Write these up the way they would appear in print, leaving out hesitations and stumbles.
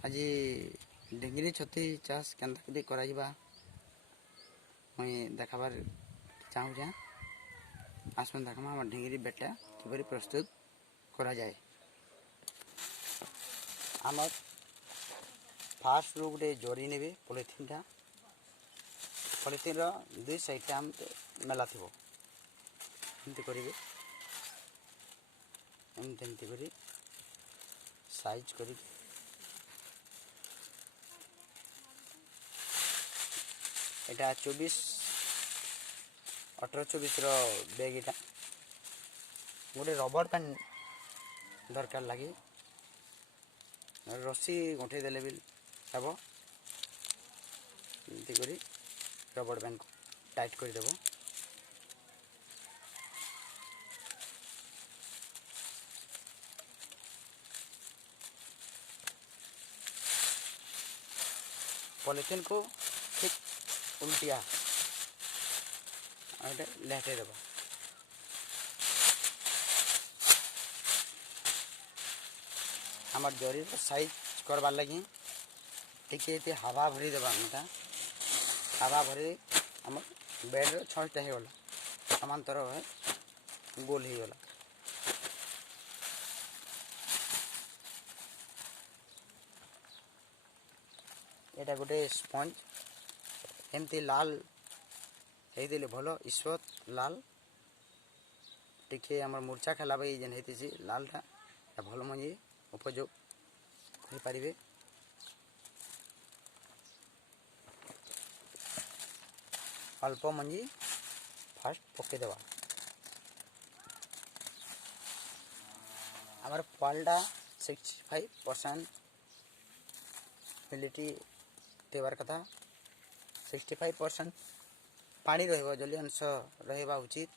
आज डिंगरी छती चाष केन्ता करा मुई देखाबार चाहूँ आसन देखमा आम ढिंगरी बेटा किपरि प्रस्तुत करा जाए। आम फास्ट रू गोटे जड़ी ने पॉलिथिन दुई साइड आम मेला थी एमती करेंगे एमती कर साइज कर एटा 18-24 बैग इटा गोटे रबर पैंट दरकार लगी रस्सी गुंठे देले भी हम एमती कर रबर पैंट को टाइट करदेव। पॉलिथिन को ठीक उल्टिया लेटे देव। हमार जरी साइज करवार लगी टी हवा भरी देवा हवा भरी आम बेड छटा हो गला समांतर गोल हो गला। एटा गोटे स्पंज एमती लाल होते भल ईश्वत लाल टी आम मूर्छा खेला जेन होती लालटा भल मंजी उपयोग हो पारे। अल्प मंजी फास्ट पकईदेवा आमर पालटा 65% मिलिटी देवार कथा 65% पानी रहिबा जली अंश रहिबा उचित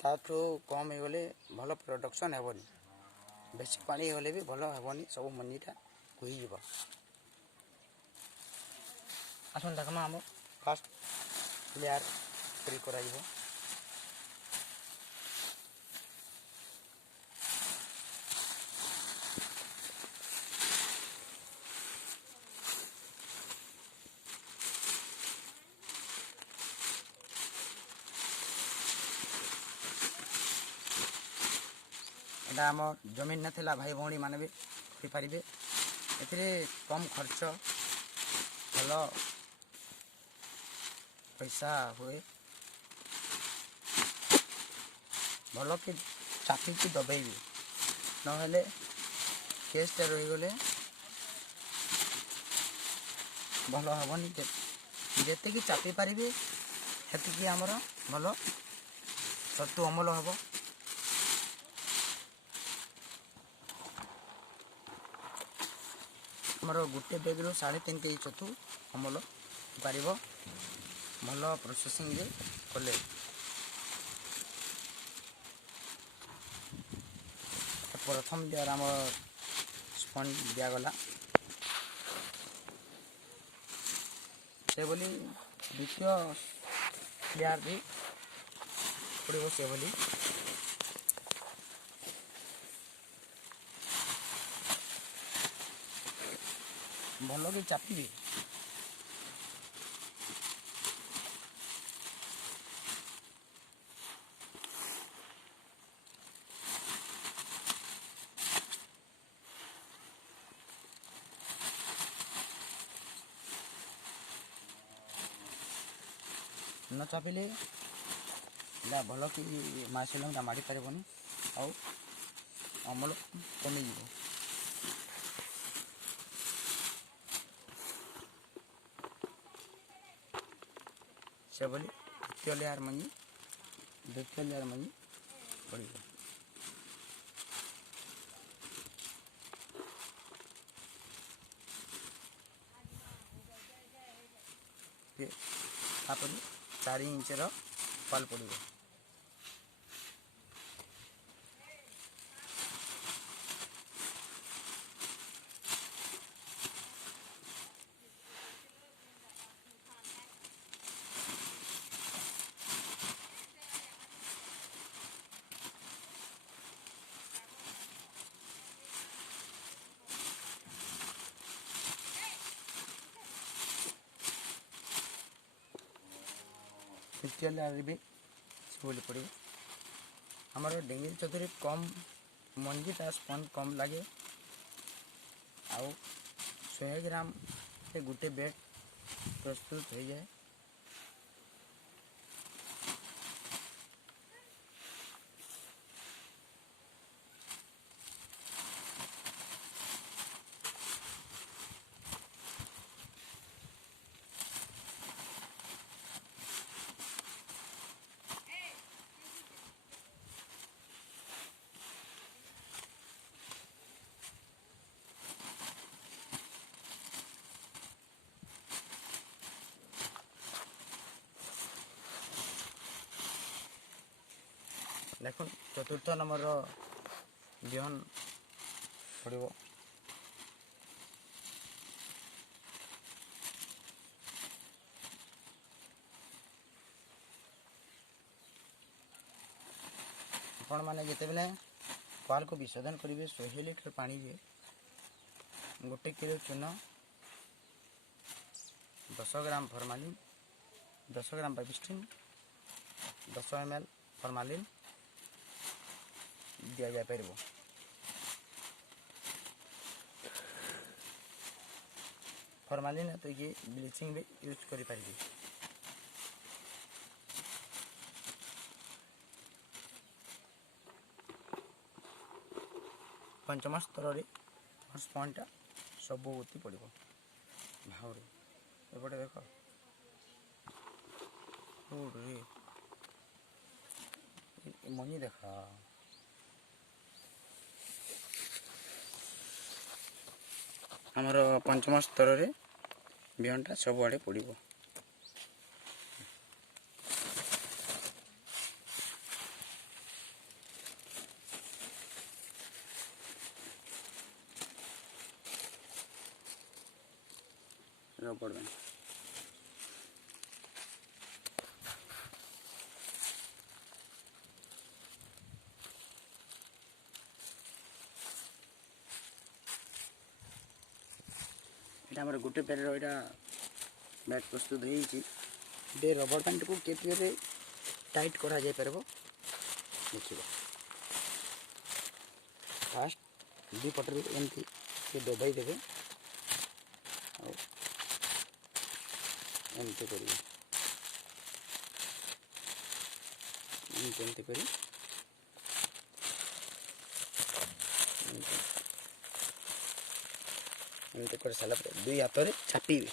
ताठू कम हो गले भल प्रोडक्शन हेबनी बेसी पानी होले भी भल हेबनी सब मंजीटा कुही जीव। आसन देखमा आम फास्ट लेयर फ्री करा जीव। एटा आम जमीन नाला भाई भौणी माने भी पारे ए कम खर्च भल पैसा हुए भल कि चापिकी दबेबी नहेले केसटा रहीगले भल हेनी जी चापी पारे से आमर भल छतु अमल हम। आमर गोटे बैग रू 3.5 kg छतु अमल पार भल प्रोसेसिंग कले। प्रथम लेयर आम स्पंज दिगला से बोली द्वितीय लेयर भी पड़ो से बोली भल कि चापी न चापिले भल कि मासिलटा माड़ी पारबनी अमल कमिज से बोली द्वितीय लेयर मंजी पड़ तापर 4 इंच पाल पड़ो। ମିକ୍ସଚର୍ ବି ସବୁବେଳେ ପଡ଼ିବ। ଆମର ଡେଙ୍ଗି ଛତୁରେ କମ୍ ମଞ୍ଜିଟା ସ୍ପଞ୍ଜ କମ୍ ଲାଗେ ଆଉ 100 ଗ୍ରାମରେ ଗୋଟେ ବେଟ୍ ପ୍ରସ୍ତୁତ ହୋଇଯାଏ। দেখুন 4th নম্বরର ବିହନ ପଡ଼ିବ। ଆପଣମାନେ ଯେତେବେଳେ ପାଲକୁ ବିଶୋଧନ କରିବେ 100 ଲିଟର ପାଣିରେ 1 କିଲୋ ଚୂନ, 10 ଗ୍ରାମ ଫର୍ମାଲିନ୍, 10 ଗ୍ରାମ ବାଇବିଷ୍ଟିନ୍, 10 ml ଫର୍ମାଲିନ୍ ଦିଆଯାଇପାରିବ। ଫର୍ମାଲିନ୍ ଏତିକି ବ୍ଲିଚିଂ ବି ୟୁଜ୍ କରିପାରିବେ। ପଞ୍ଚମ ସ୍ତରରେ ସ୍ପଞ୍ଜଟା ସବୁ ଗୋତି ପଡ଼ିବ ଭାବରେ। ଏପଟେ ଦେଖ ମଞ୍ଜି ଦେଖ। ଆମର ପଞ୍ଚମ ସ୍ତରରେ ବିହନଟା ସବୁଆଡ଼େ ପଡ଼ିବ। ରବର ବ୍ୟାଣ୍ଡ এটা ଆମର ଗୋଟେ ପ୍ୟାଡ୍ର ଏଇଟା ବ୍ୟାଟ୍ ପ୍ରସ୍ତୁତ ହେଇଛି। ଗୋଟେ ରବର ବ୍ୟାଣ୍ଡକୁ କେତେ ଟାଇଟ୍ କରାଯାଇପାରିବ ଦେଖିବ। ଫାଷ୍ଟ ଦୁଇ ପଟରେ ଏମିତି ଦବାଇ ଦେବେ ଆଉ ଏମିତି କରିବେ। ଏମିତି କରି ଏମିତି କରି ସାରିଲା ପରେ ଦୁଇ ହାତରେ ଚାପିବେ।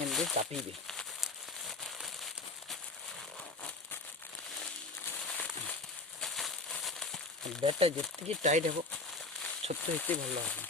ଏମିତି ଚାପିବେ। ବ୍ୟାଟ୍ଟା ଯେତିକି ଟାଇଟ୍ ହେବ ଛତୁ ଏତେ ଭଲ ହେବ।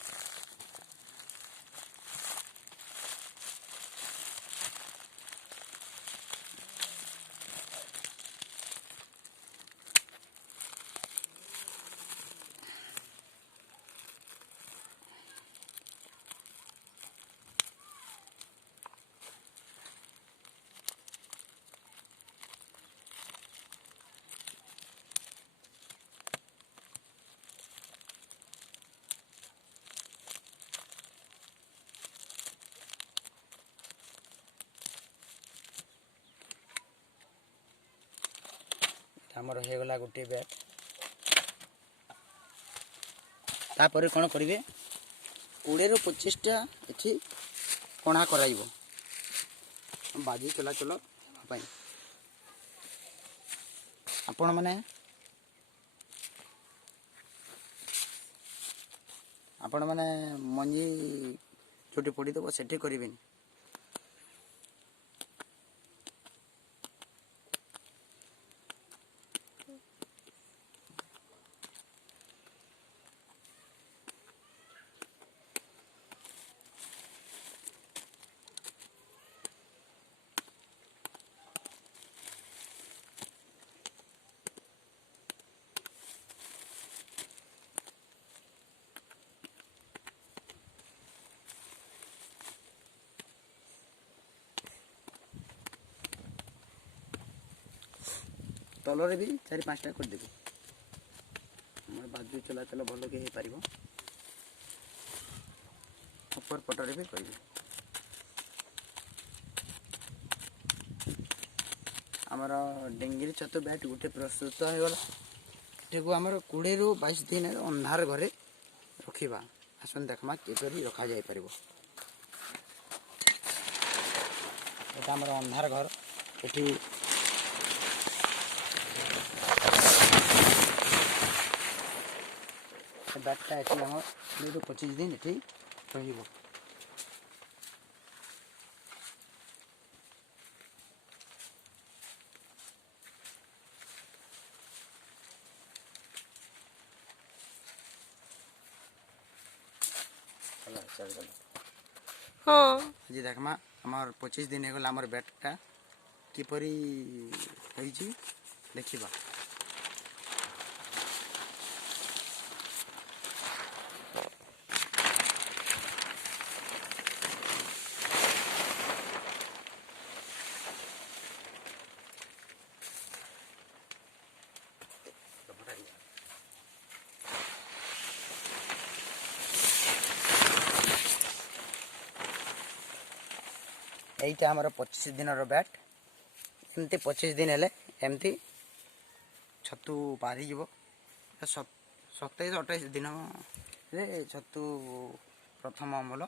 ଆମର ହେଇଗଲା ଗୋଟିଏ ବ୍ୟାଟ୍। ତାପରେ କ'ଣ କରିବେ 20ରୁ 25ଟା ଏଠି କଣା କରାଯିବ ବାଜି ଚଳାଚଳ ହେବା ପାଇଁ। ଆପଣମାନେ ମଞ୍ଜି ଯୋଉଠି ପଡ଼ିଦେବ ସେଠି କରିବେନି। ତଳରେ ବି 4-5ଟା କରିଦେବେ। ଆମର ବାଜୁ ଚଳାଚଳ ଭଲକି ହେଇପାରିବ। ऊपर पटरे भी करी आमर डेंगिरी छतु बैट गोटे प्रस्तुत होगला एठू आमर 20 ରୁ 22 दिन अंधार घरे रखा आसन देखमा किपरि रखा जाय परिबो एटा आमर अंधार घर एठी बैटटा एठी आमर 20 ରୁ 25 दिन एठी रहिबो हाँ आज देखमा आमर 25 दिन हो गला आमर बैटटा किपरि होईची देखिबा এইটা আমার 25 দিনর ব্যাট এমতি 25 দিন হেলে এমতি ছতু বাহারি যাব 27-28 দিন রে ছতু প্রথম অমল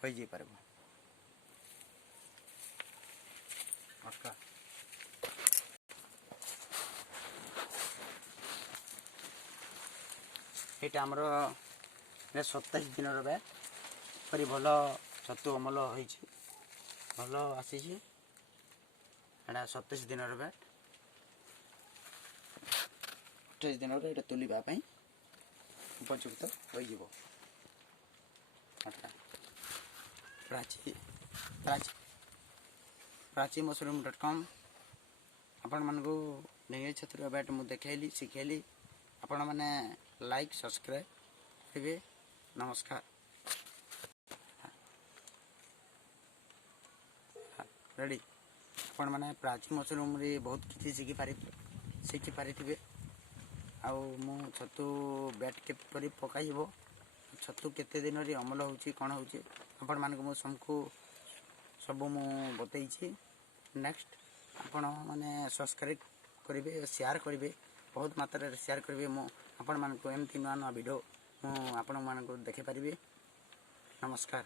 হয়ে যাই পারব এইটা আমার 27 দিনর ব্যাট পরি ভালো ছতু অমল হয়েছে ভালো আসিছে এটা 27 দিনর ব্যাট 28 দিনর এটা তুলিবা পাই উপযুক্ত হয়ে যাব আচ্ছা प्राची_mushroom.com आपण मानकु डेंगी छतुर बैट मु देखैली सिखैली आपण माने लाइक सब्सक्राइब करिवे नमस्कार रेडी आपण माने प्राची मशरूम रे बहुत किछि शिखि पारिथिबे आउ मु छतु बैट के परि पकाइबो छतु केते दिन रे अमल होउची कोन होउची आपण मानकु मु समकु सब मु बतैछि नेक्स्ट आपण माने सब्सक्राइब करिवे शेयर करिवे बहुत मात्रा रे शेयर करिवे मु आपण मानकु एमति नवा वीडियो मु आपण मानकु देखे परिबे नमस्कार।